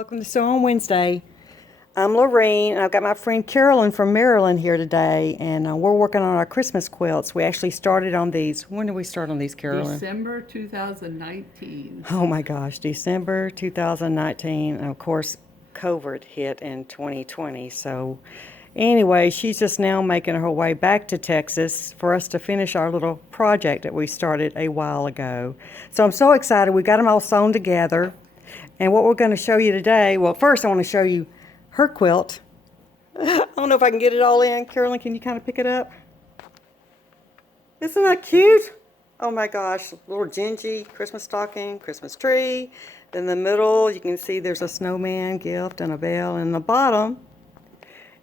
Welcome to Sew on Wednesday. I'm Lorene, and I've got my friend Carolyn from Maryland here today, and we're working on our Christmas quilts. We actually started on these. When did we start on these, Carolyn? December 2019. Oh my gosh, December 2019. And of course, COVID hit in 2020. So anyway, she's just now making her way back to Texas for us to finish our little project that we started a while ago. So I'm so excited. We got them all sewn together. And what we're going to show you today, well, first I want to show you her quilt. I don't know if I can get it all in. Carolyn, can you kind of pick it up? Isn't that cute? Oh my gosh, little Gingy Christmas stocking, Christmas tree. In the middle, you can see there's a snowman gift and a bell. And the bottom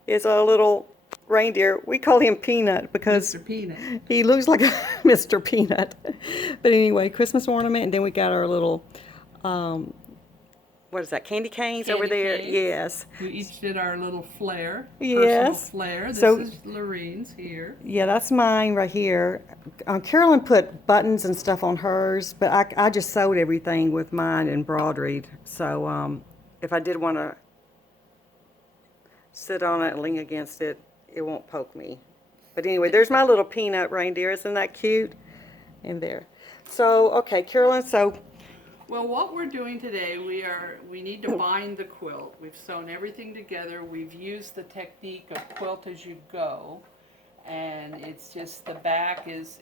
is a little reindeer. We call him Peanut because Mr. Peanut. he looks like a Mr. Peanut. But anyway, Christmas ornament, and then we got our little what is that, candy canes over there? Canes. Yes. We each did our little flare. Yes. Personal flare. This So- is Lorene's here. Yeah, that's mine right here. Carolyn put buttons and stuff on hers, but I just sewed everything with mine embroidered. So if I did want to sit on it and lean against it, it won't poke me. But anyway, there's my little Peanut reindeer. Isn't that cute? In there. So, okay, Carolyn, so Well, what we're doing today, we need to bind the quilt. We've sewn everything together. We've used the technique of quilt as you go. And it's just the back is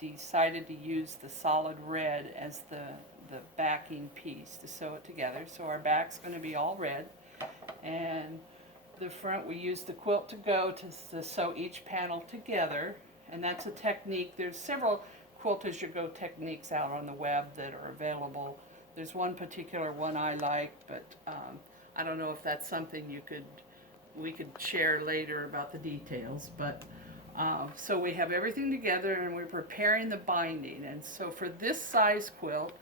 decided to use the solid red as the backing piece to sew it together. So our back's going to be all red. And the front, we use the quilt to go to sew each panel together. And that's a technique. There's several quilt as you go techniques out on the web that are available. There's one particular one I like, but I don't know if that's something we could share later about the details. But so we have everything together and we're preparing the binding. And so for this size quilt,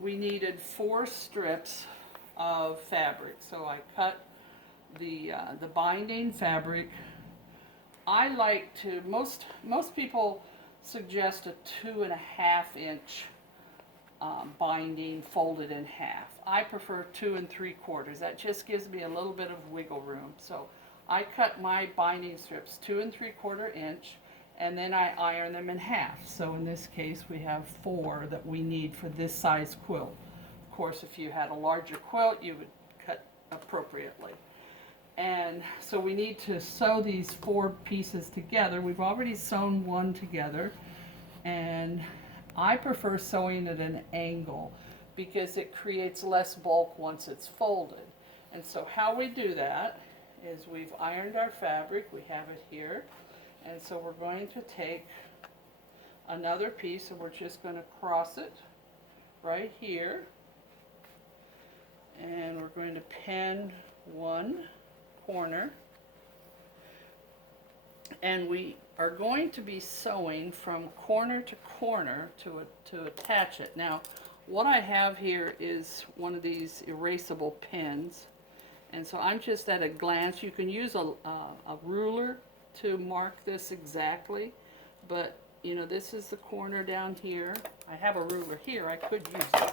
we needed 4 strips of fabric. So I cut the binding fabric. I like to, most people suggest a 2.5 inch binding folded in half. I prefer 2 3/4. That just gives me a little bit of wiggle room. So I cut my binding strips 2 3/4 inch, and then I iron them in half. So in this case we have 4 that we need for this size quilt. Of course, if you had a larger quilt, you would cut appropriately. And so we need to sew these 4 pieces together. We've already sewn one together, and I prefer sewing at an angle because it creates less bulk once it's folded. And so how we do that is we've ironed our fabric, we have it here, and so we're going to take another piece and we're just going to cross it right here, and we're going to pin one corner, and we are going to be sewing from corner to corner to attach it. Now what I have here is one of these erasable pins, and so I'm just at a glance. You can use a ruler to mark this exactly, but you know, this is the corner down here. I have a ruler here, I could use it,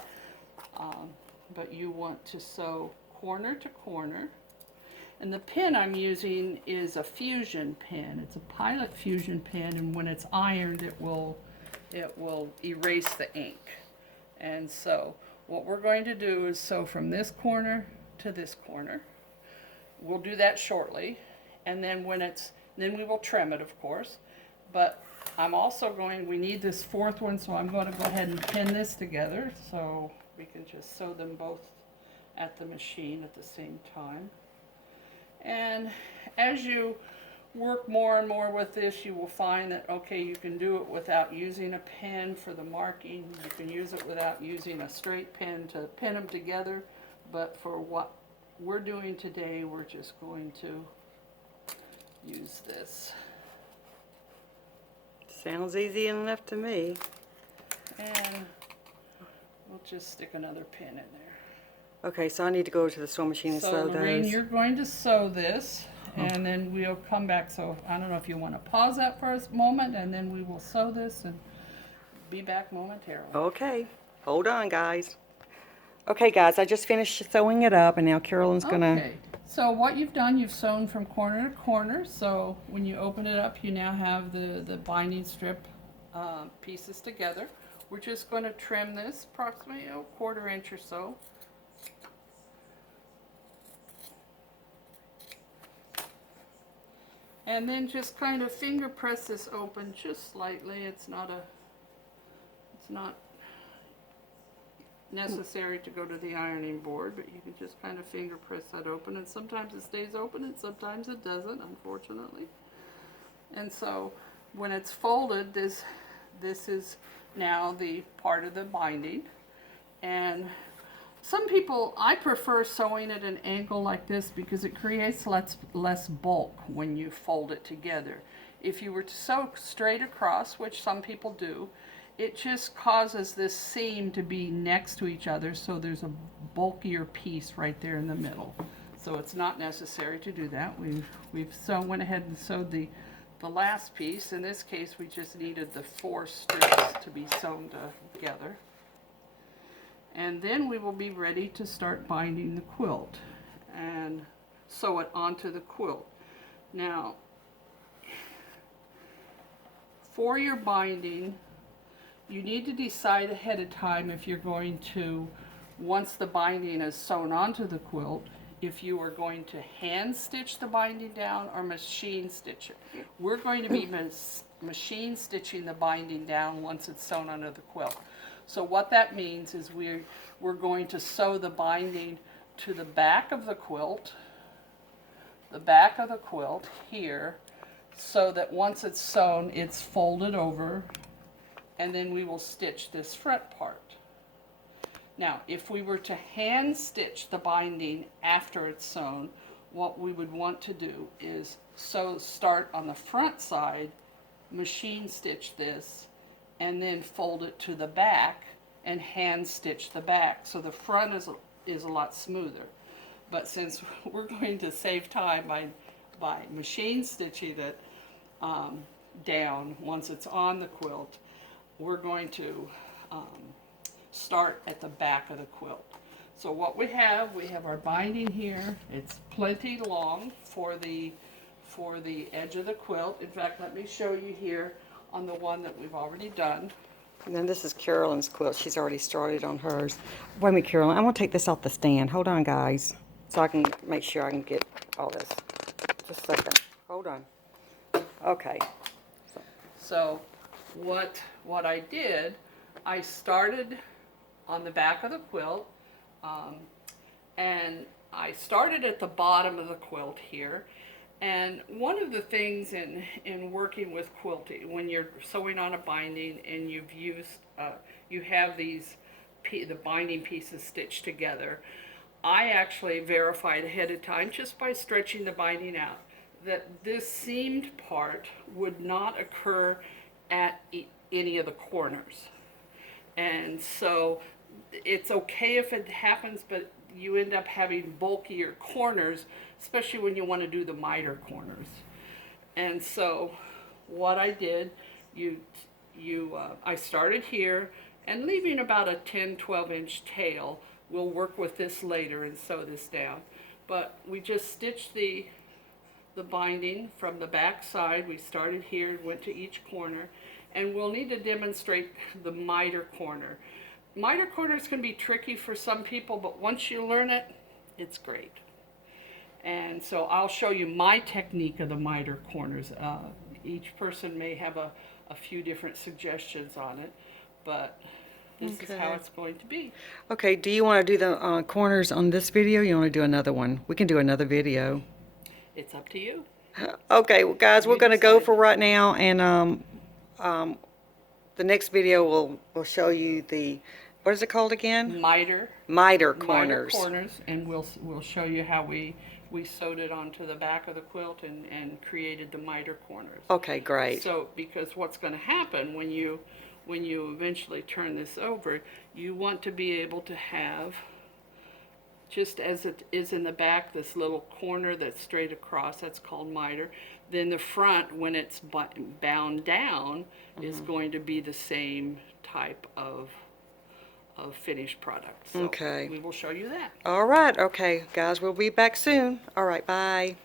but you want to sew corner to corner. And the pin I'm using is a fusion pin. It's a Pilot fusion pin, and when it's ironed, it will erase the ink. And so what we're going to do is sew from this corner to this corner. We'll do that shortly, and then then we will trim it, of course. But I'm also we need this 4th one, so I'm going to go ahead and pin this together so we can just sew them both at the machine at the same time. And as you work more and more with this, you will find that, okay, you can do it without using a pin for the marking. You can use it without using a straight pin to pin them together. But for what we're doing today, we're just going to use this. sounds easy enough to me. And we'll just stick another pin in there. Okay, so I need to go to the sewing machine and So sew Lorene, those. you're going to sew this, and then we'll come back. So I don't know if you want to pause that for a moment, and then we will sew this and be back momentarily. Okay, hold on, guys. Okay, guys, I just finished sewing it up, and now Carolyn's gonna. Okay, so what you've done, you've sewn from corner to corner, so when you open it up, you now have the binding strip pieces together. We're just going to trim this approximately a 1/4 inch or so. And then just kind of finger press this open just slightly. It's not necessary to go to the ironing board, but you can just kind of finger press that open, and sometimes it stays open and sometimes it doesn't, unfortunately. And so when it's folded, this is now the part of the binding. And some people, I prefer sewing at an angle like this because it creates less bulk when you fold it together. If you were to sew straight across, which some people do, it just causes this seam to be next to each other, so there's a bulkier piece right there in the middle. So it's not necessary to do that. We've went ahead and sewed the last piece. In this case, we just needed the 4 strips to be sewn together. And then we will be ready to start binding the quilt and sew it onto the quilt. Now, for your binding, you need to decide ahead of time if you're going to, once the binding is sewn onto the quilt, if you are going to hand stitch the binding down or machine stitch it. We're going to be machine stitching the binding down once it's sewn onto the quilt. So what that means is we're going to sew the binding to the back of the quilt here, so that once it's sewn, it's folded over, and then we will stitch this front part. Now, if we were to hand stitch the binding after it's sewn, what we would want to do is start on the front side, machine stitch this, and then fold it to the back and hand stitch the back. So the front is a lot smoother. But since we're going to save time by machine stitching it down once it's on the quilt, we're going to start at the back of the quilt. So what we have our binding here. It's plenty long for the edge of the quilt. In fact, let me show you here on the one that we've already done. And then this is Carolyn's quilt. She's already started on hers. Wait a minute, Carolyn. I'm gonna take this off the stand. Hold on, guys, so I can make sure I can get all this. Just a second. Hold on. Okay. So what I did, I started on the back of the quilt, and I started at the bottom of the quilt here. And one of the things in working with quilting, when you're sewing on a binding and you have the binding pieces stitched together, I actually verified ahead of time, just by stretching the binding out, that this seamed part would not occur at any of the corners. And so it's okay if it happens, but you end up having bulkier corners, especially when you want to do the miter corners. And so what I did, I started here and leaving about a 10-12 inch tail. We'll work with this later and sew this down. But we just stitched the binding from the back side. We started here, went to each corner, and we'll need to demonstrate the miter corner. Miter corners can be tricky for some people, but once you learn it, it's great. And so I'll show you my technique of the miter corners. Each person may have a few different suggestions on it, but this is how it's going to be. Okay, do you want to do the corners on this video? Or you want to do another one? We can do another video. It's up to you. Okay, well, guys, we're going to go decide. for right now, and the next video will show you what is it called again? Miter corners. corners, and we'll show you how we sewed it onto the back of the quilt and created the miter corners. Okay, great. So, because what's going to happen when you eventually turn this over, you want to be able to have, just as it is in the back, this little corner that's straight across, that's called miter. Then the front, when it's bound down, is going to be the same type of of finished product. So Okay. we will show you that. All right, okay, guys, we'll be back soon. All right, bye.